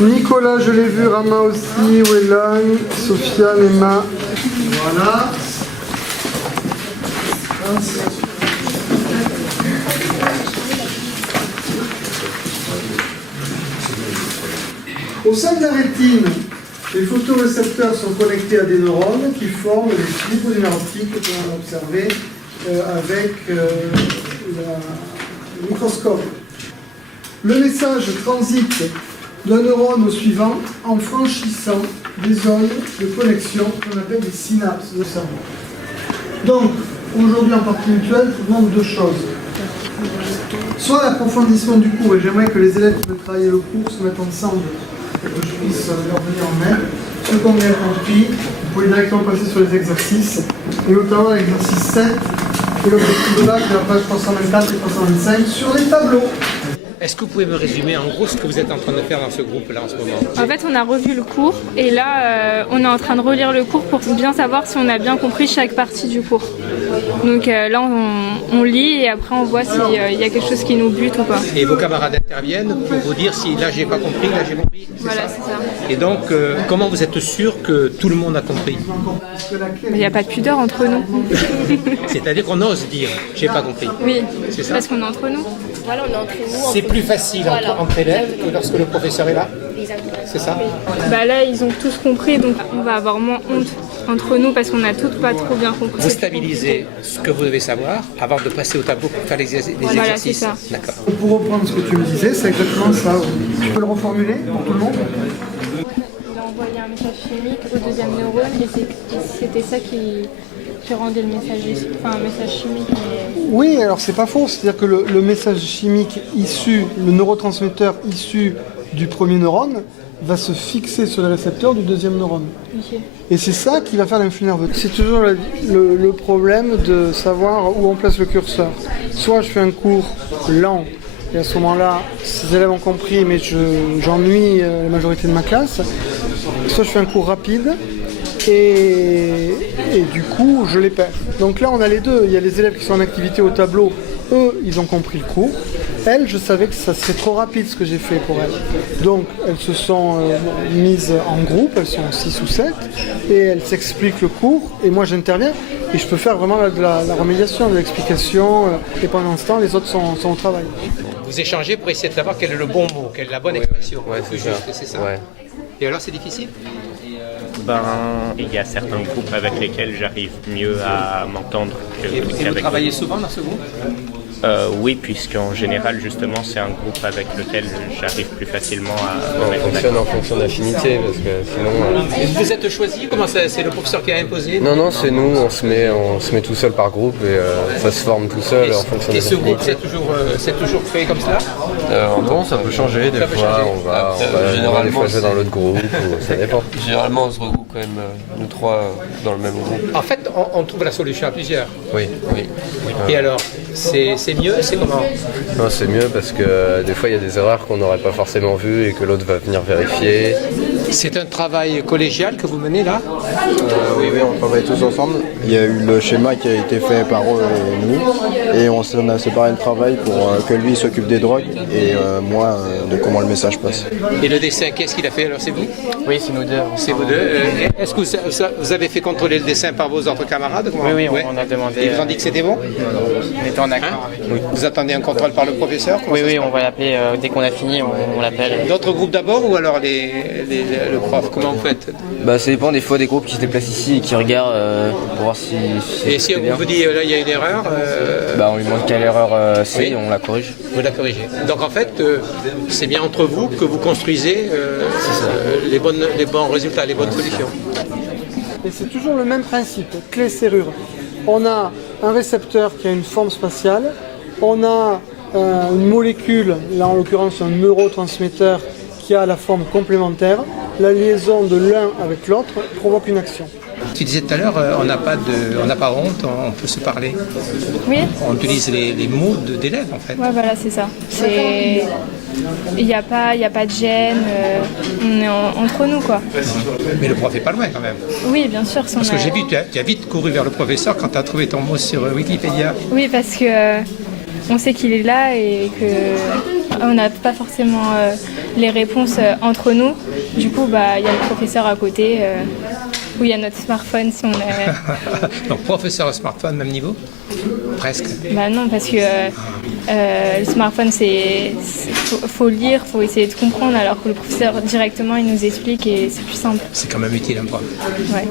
Nicolas, je l'ai vu, Rama aussi, Wellan, Sofiane, Emma. Voilà. Au sein de la rétine, les photorécepteurs sont connectés à des neurones qui forment des fibres d'une optique que l'on a observé avec le microscope. Le message transite d'un neurone au suivant en franchissant des zones de connexion qu'on appelle des synapses de cerveau. Donc, aujourd'hui en partie mutuelle, je vous demande deux choses. Soit l'approfondissement du cours, et j'aimerais que les élèves qui veulent travailler le cours se mettent ensemble pour que je puisse leur venir en aide. Ce qu'on vient compris, vous pouvez directement passer sur les exercices, et notamment l'exercice 7, et l'objectif de bac de la page 324 et 325 sur les tableaux. Est-ce que vous pouvez me résumer en gros ce que vous êtes en train de faire dans ce groupe-là en ce moment? En fait, on a revu le cours et là, on est en train de relire le cours pour bien savoir si on a bien compris chaque partie du cours. Donc là, on lit et après on voit s'il y a quelque chose qui nous bute ou pas. Et vos camarades interviennent pour vous dire si là j'ai pas compris, là j'ai compris. Voilà, c'est ça. Et donc, comment vous êtes sûr que tout le monde a compris? Il n'y a pas de pudeur entre nous. C'est-à-dire qu'on ose dire j'ai pas compris. Oui, c'est ça. parce qu'on est entre nous. Voilà, on est entre nous. C'est plus facile entre élèves que lorsque le professeur est là. C'est ça? Bah là, ils ont tous compris, donc on va avoir moins honte entre nous parce qu'on a toutes pas trop bien compris. Vous stabilisez ce que vous devez savoir avant de passer au tableau pour faire les exercices. Voilà, c'est ça. D'accord. Pour reprendre ce que tu me disais, c'est exactement ça. Tu peux le reformuler pour tout le monde? Il a envoyé un message chimique au deuxième neurone et c'était ça qui rendait le message, enfin un message chimique. Oui, alors c'est pas faux, c'est-à-dire que le message chimique issu, le neurotransmetteur issu du premier neurone va se fixer sur les récepteurs du deuxième neurone. Okay. Et c'est ça qui va faire l'influx nerveux. C'est toujours le problème de savoir où on place le curseur. Soit je fais un cours lent, et à ce moment-là, ces élèves ont compris, mais j'ennuie la majorité de ma classe. Soit je fais un cours rapide, et du coup, je les perds. Donc là, on a les deux. Il y a les élèves qui sont en activité au tableau. Eux, ils ont compris le cours. Elles, je savais que ça serait trop rapide ce que j'ai fait pour elles. Donc, elles se sont mises en groupe, elles sont 6 ou 7, et elles s'expliquent le cours, et moi j'interviens, et je peux faire vraiment de la remédiation, de l'explication, et pendant ce temps, les autres sont au travail. Vous échangez pour essayer de savoir quel est le bon mot, quelle est la bonne expression. Ouais, c'est ça. Ouais. Et alors, c'est difficile? Il y a certains groupes avec lesquels j'arrive mieux à m'entendre et vous travaillez souvent dans ce groupe? Oui, puisqu'en général, justement, c'est un groupe avec lequel j'arrive plus facilement à On fonctionne en fonction d'affinité, parce que sinon... Et vous êtes choisi? Comment ça, c'est le professeur qui a imposé? Non, c'est nous, on se met tout seul par groupe et ça se forme tout seul en fonction des affinités. Et ce groupe, c'est toujours fait comme cela? Bon, ça peut changer, des fois on va des fois jouer dans l'autre groupe, ça dépend. Généralement, on se regroupe quand même, nous trois, dans le même groupe. En fait, on trouve la solution à plusieurs. Oui. Et alors, c'est mieux, c'est comment? Non, c'est mieux parce que des fois il y a des erreurs qu'on n'aurait pas forcément vues et que l'autre va venir vérifier. C'est un travail collégial que vous menez là? Oui, on travaille tous ensemble. Il y a eu le schéma qui a été fait par eux et nous. Et on a séparé le travail pour que lui s'occupe des drogues et moi de comment le message passe. Et le dessin, qu'est-ce qu'il a fait alors? C'est vous? Oui, c'est nous deux. C'est vous deux. Est-ce que vous avez fait contrôler le dessin par vos autres camarades? Oui, on a demandé. Ils vous ont dit que c'était bon? On était en accord avec lui. Vous attendez un contrôle par le professeur? Oui, on va l'appeler dès qu'on a fini, on l'appelle. D'autres groupes d'abord ou alors le prof? Comment vous faites? Ça dépend des fois des groupes qui se déplacent ici et qui regardent pour voir si et si on vous dit là il y a une erreur? On lui demande quelle erreur c'est et on la corrige. Vous la corrigez. Donc en fait, c'est bien entre vous que vous construisez les bons résultats, les bonnes solutions. Et c'est toujours le même principe, clé-serrure. On a un récepteur qui a une forme spatiale, on a une molécule, là en l'occurrence un neurotransmetteur qui a la forme complémentaire. La liaison de l'un avec l'autre provoque une action. Tu disais tout à l'heure, on n'a pas honte, on peut se parler. Oui. On utilise les mots d'élèves en fait. Ouais, voilà, c'est ça. Il n'y a pas de gêne, on est entre nous quoi. Mais le prof est pas loin quand même. Oui, bien sûr. Parce que j'ai vu, tu as vite couru vers le professeur quand tu as trouvé ton mot sur Wikipédia. Oui, parce que on sait qu'il est là et que on n'a pas forcément les réponses entre nous. Du coup, il y a le professeur à côté, où il y a notre smartphone si on est... Donc professeur et smartphone, même niveau? Presque. Non, parce que le smartphone, faut lire, faut essayer de comprendre, alors que le professeur directement il nous explique et c'est plus simple. C'est quand même utile un prof. Ouais.